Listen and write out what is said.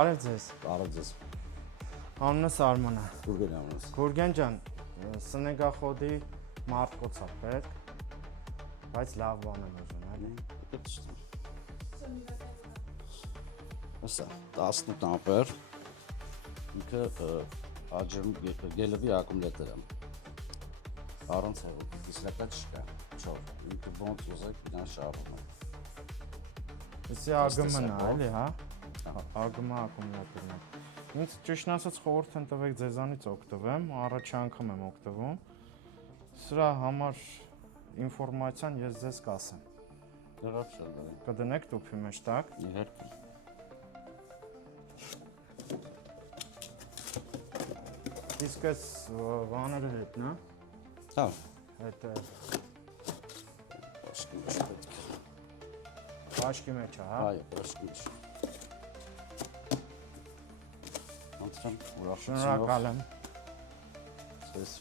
Բարև ձեզ։ Բարև ձեզ։ Անունս Արման է։ Գուրգեն ամնաս։ Գուրգեն ջան, սնեգախոդի մարտկոց է պետք, բայց լավ բան եմ ուզում, էլի։ Հեսա, 18 ամպեր, ինքը աջրում գելվի ակումուլյատոր է։ Առանց դիսլեկա չկա, չոր, ինքը ոնց ուզեք իրան շարում է։ Իսի ԱԳՄ-ն է, էլի, հա։ ԱԳՄ ակումուլյատորն է։ Ինձ ճիշտն ասած խորհուրդ են տվեք ձեզանից օգտվեմ, առաջի անգամ եմ օգտվում։ Սրա համար ինֆորմացիան ես ձեզ կասեմ։ Դրավ շատ դրեմ։ Կդնեք տուփի մեջ, տակ։ Իհարկե։ Իսկ այս վաները հետ, նա։ Հա, Հետ է բաշկի մեջ պետք է։ բաշկի մեջ է, հա։ Այո, բաշկի մեջ։ Անցրամ ուրախությունով։ Շնորհակալ եմ։ Ձեզ